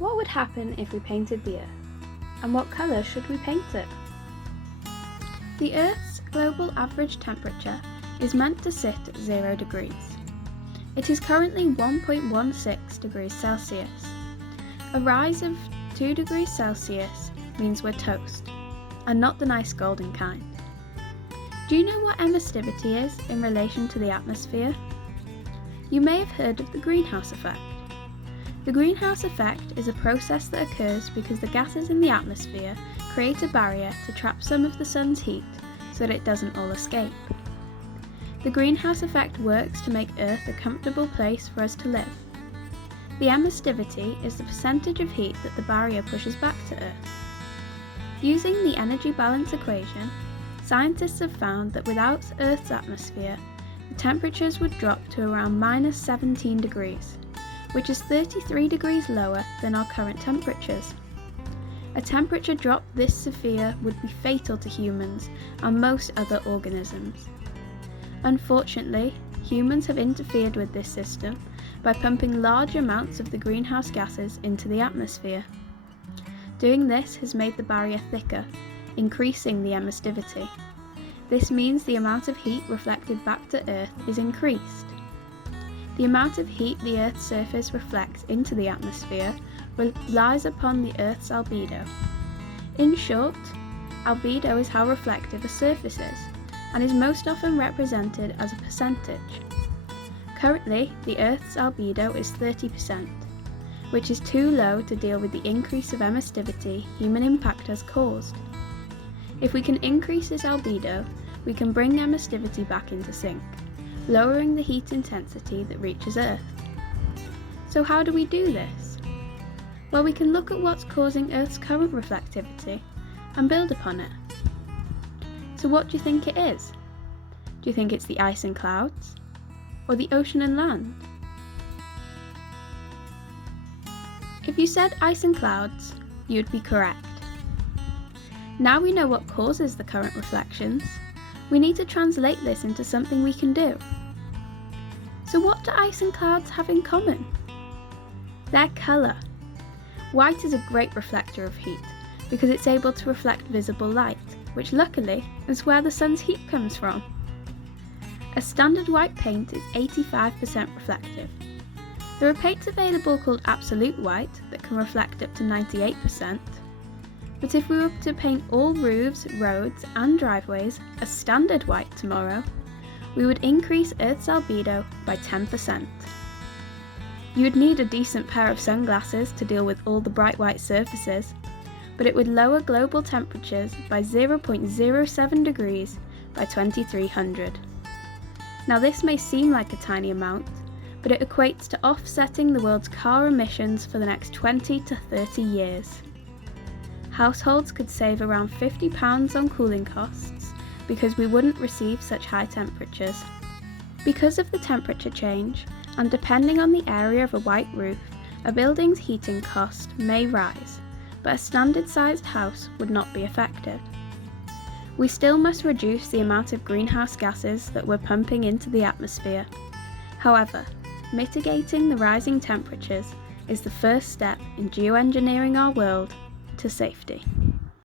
What would happen if we painted the Earth? And what colour should we paint it? The Earth's global average temperature is meant to sit at 0 degrees. It is currently 1.16 degrees Celsius. A rise of 2 degrees Celsius means we're toast, and not the nice golden kind. Do you know what emissivity is in relation to the atmosphere? You may have heard of the greenhouse effect. The greenhouse effect is a process that occurs because the gases in the atmosphere create a barrier to trap some of the sun's heat so that it doesn't all escape. The greenhouse effect works to make Earth a comfortable place for us to live. The emissivity is the percentage of heat that the barrier pushes back to Earth. Using the energy balance equation, scientists have found that without Earth's atmosphere, the temperatures would drop to around minus 17 degrees, which is 33 degrees lower than our current temperatures. A temperature drop this severe would be fatal to humans and most other organisms. Unfortunately, humans have interfered with this system by pumping large amounts of the greenhouse gases into the atmosphere. Doing this has made the barrier thicker, increasing the emissivity. This means the amount of heat reflected back to Earth is increased. The amount of heat the Earth's surface reflects into the atmosphere relies upon the Earth's albedo. In short, albedo is how reflective a surface is, and is most often represented as a percentage. Currently, the Earth's albedo is 30%, which is too low to deal with the increase of emissivity human impact has caused. If we can increase this albedo, we can bring emissivity back into sync, lowering the heat intensity that reaches Earth. So how do we do this? Well, we can look at what's causing Earth's current reflectivity and build upon it. So what do you think it is? Do you think it's the ice and clouds? Or the ocean and land? If you said ice and clouds, you'd be correct. Now we know what causes the current reflections, we need to translate this into something we can do. So what do ice and clouds have in common? Their colour. White is a great reflector of heat because it's able to reflect visible light, which luckily is where the sun's heat comes from. A standard white paint is 85% reflective. There are paints available called absolute white that can reflect up to 98%, but if we were to paint all roofs, roads and driveways a standard white tomorrow, we would increase Earth's albedo by 10%. You would need a decent pair of sunglasses to deal with all the bright white surfaces, but it would lower global temperatures by 0.07 degrees by 2300. Now this may seem like a tiny amount, but it equates to offsetting the world's car emissions for the next 20 to 30 years. Households could save around £50 on cooling costs because we wouldn't receive such high temperatures. Because of the temperature change, and depending on the area of a white roof, a building's heating cost may rise, but a standard-sized house would not be affected. We still must reduce the amount of greenhouse gases that we're pumping into the atmosphere. However, mitigating the rising temperatures is the first step in geoengineering our world to safety.